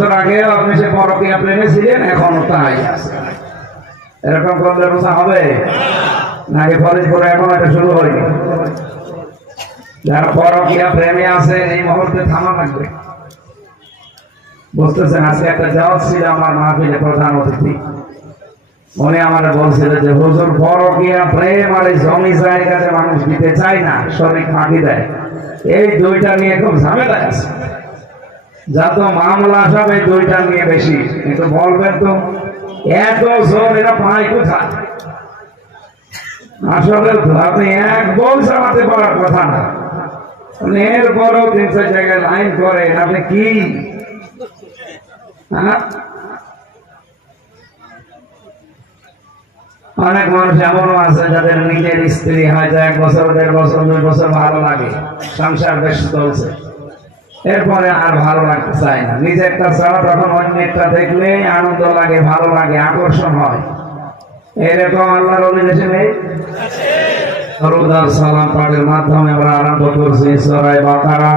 বছর আগে আপনি সে পরকীয়া প্রেমে ছিলেন, এখনো তাই আছে। এরকম করলে বোঝা হবে নাকি ফরিদপুরে এখন এটা শুরু হয়নি? যারা পরকীয়া প্রেমে আছে এই মুহূর্তে থামা লাগবে। বুঝতেছেন? আজকে একটা জাওয়াত ছিল আমার মাহফিলে, প্রধান অতিথি উনি আমার বলছিল যে হুজুর পরকীয়া প্রেম আর এই জমি জায়গাতে মানুষ দিতে চায় না, শরীর ফাঁকি দেয়, এই দুইটা নিয়ে খুব ঝামেলা আছে। যত মামলা সব এই দুইটা নিয়ে বেশি। কিন্তু বলবেন তো এত জোর এরা পায় কোথায়? আসলে আপনি এক বল চালাতে পারার কথা না, এরপরও 3-4 জায়গায় লাইন করেন, আপনি কি? অনেক মানুষ এমনও আছে যাদের নিজের স্ত্রী হয়তো 1 বছর 1.5 বছর 2 বছর ভালো লাগে, সংসার বেশ চলছে, এরপরে আর ভালো লাগতে চায় না। নিজেরটা ছাড়া তখন অন্যেরটা দেখলে আনন্দ লাগে, ভালো লাগে, আকর্ষণ হয়। এরকম আল্লাহর ওলি দেশে নেই? দরুদ আর সালাম পাঠের মাধ্যমে আমরা আরম্ভ করছি সূরা বাকারা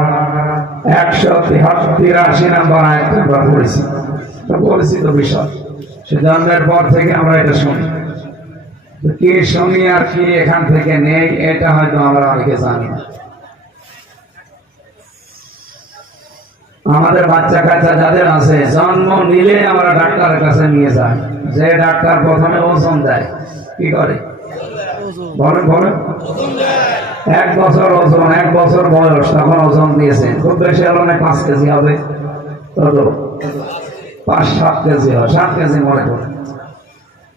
183 নম্বর আয়াত আমরা পড়েছি। পরিচিত বিষয়, সে জন্মের পর থেকে আমরা এটা শুনি। কি শুনি আর কি এখান থেকে নেই এটা হয়তো আমরা অনেকে জানি না। আমাদের বাচ্চা কাচ্চা যাদের আছে, জন্ম নিলে আমরা ডাক্তারের কাছে নিয়ে যাই, যে ডাক্তার প্রথমে ওজন দেয়। কি করে বলেন বলেন? 1 বছর ওজন, 1 বছর বয়স, তখন ওজন দিয়েছে, খুব বেশি হলে 5 কেজি হবে, কত 5-7 কেজি হয়, 7 কেজি মনে করে।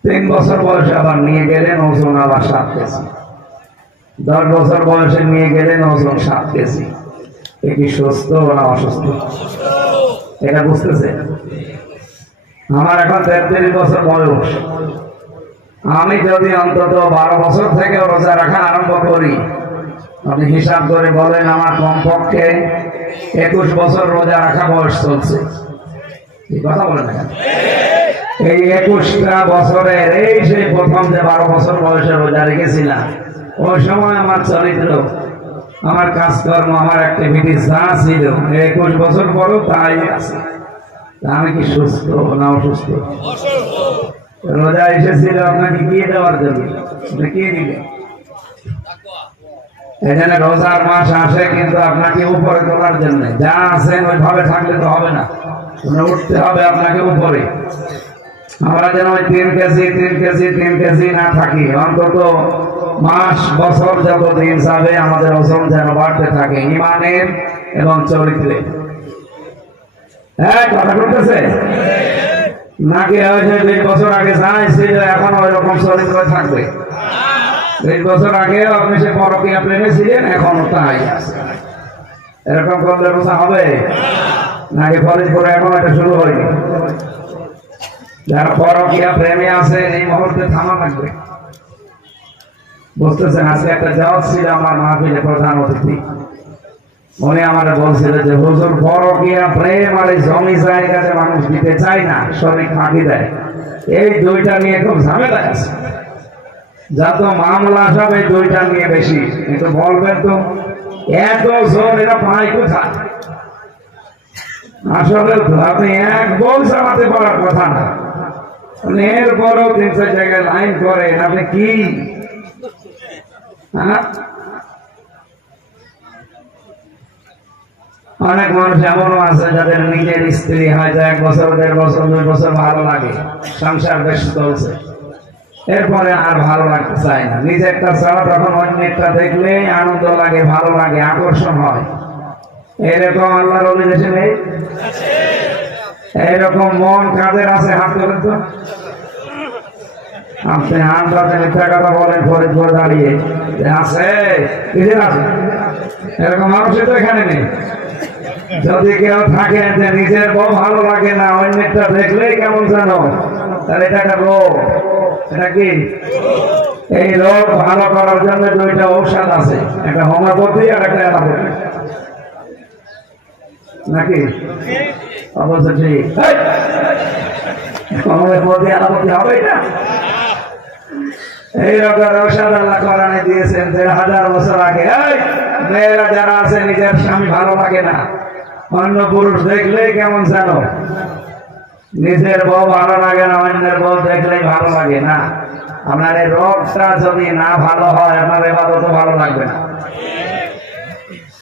3 বছর বয়সে আবার নিয়ে গেলেন, ওজন আবার 7 কেজি। 10 বছর বয়সে নিয়ে গেলেন, ওজন 7 কেজি। এ কি সুস্থ না অসুস্থ? এটা বুঝতেছে? আমার এখন 33 বছর বয়স। আমি যদি অন্তত 12 বছর থেকে রোজা রাখা আরম্ভ করি, আপনি হিসাব করে বলেন আমার কমপক্ষে 21 বছর রোজা রাখা বয়স চলছে। এই কথা বলেন না? এই 21টা বছরের এই সেই প্রথম যে 12 বছর বয়সে রোজা রেখেছিলাম, ওই সময় আমার চরিত্র, আমার কাজকর্ম, আমার অ্যাক্টিভিটি যা ছিল 21 বছর পরও তাই আছে। আমি কি সুস্থ না অসুস্থ? রোজা এসেছিল আপনাকে কি দেওয়ার জন্য, কি দিলেন? এখানে রোজার মাস আসে কিন্তু আপনাকে উপরে তোলার জন্য। যা আছেন ওইভাবে থাকলে তো হবে না, উঠতে হবে আপনাকে উপরে। আমরা যেন ওই 3 কেজি 3 কেজি 3 কেজি না থাকি, অন্তত মাস বছর যত দিন যাবে আমাদের ওজন যেন বাড়তে থাকে, ইমানের এবং চরিত্রে। হ্যাঁ, কথা বলতেছে নাকি? 20 বছর আগে যাই ছিল এখন ওই রকম চরিত্র থাকবে? 20 বছর আগে আপনি সে পরকীয়া প্রেমে ছিলেন, এখনো তাই আছে। এরকম করলে বোঝা হবে নাকি ফরিদপুরে এখন এটা শুরু হয়নি? যারা পরকীয়া প্রেমে আছে এই মুহূর্তে থামা লাগবে। বুঝতেছেন? আজকে একটা জাওয়াত ছিল আমার মাহফিলে, প্রধান অতিথি উনি আমার বলছিল যে হুজুর পরকীয়া প্রেম আর এই জমি জায়গাতে মানুষ দিতে চায় না, শরীর ফাঁকি দেয়, এই দুইটা নিয়ে খুব ঝামেলা আছে। যত মামলা সব এই দুইটা নিয়ে বেশি। কিন্তু বলবেন তো এত জোর এরা পায় কোথায়? আসলে আপনি এক বল চালাতে পারার কথা না, এরপরও 3-4 জায়গায় লাইন করেন, আপনি কি? অনেক মানুষ এমনও আছে যাদের নিজের স্ত্রী হয়তো 1 বছর 1.5 বছর 2 বছর ভালো লাগে, সংসার বেশ চলছে, এরপরে আর ভালো লাগতে চায় না। নিজেরটা ছাড়া তখন অন্যেরটা দেখলে আনন্দ লাগে, ভালো লাগে, আকর্ষণ হয়। এরকম আল্লাহর ওলি দেশে নেই? এইরকম মন কাদের আছে? হাত তোলেন তো। আপনি হাত ধরে মিথ্যা কথা বলেন ফরিদপুর দাঁড়িয়ে আছে? কিসের আছে? এরকম মানুষই তো এখানে নেই। যদি কেউ থাকে যে নিজের বউ ভালো লাগে না, অন্যেরটা দেখলেই কেমন জানো, তাহলে এটা একটা রোগ। এটা কি? এই রোগ ভালো করার জন্য 2টা ঔষধ আছে, একটা হোমিওপ্যাথি আর একটা অ্যালোপ্যাথি, নাকি? অবশ্য ঠিক। হোমিওপ্যাথি অ্যালোপ্যাথি হবে এটা? এই রোগের ঔষধ আল্লাহ কোরআনে দিয়েছেন 1000 বছর আগে। মেয়েরা যারা আছে নিজের স্বামী ভালো লাগে না, অন্য পুরুষ দেখলেই কেমন জানো, নিজের বউ ভালো লাগে না, অন্যের বউ দেখলেই ভালো লাগে না। আপনার এই রোগটা যদি না ভালো হয়, আপনার এবাদত ভালো লাগবে না।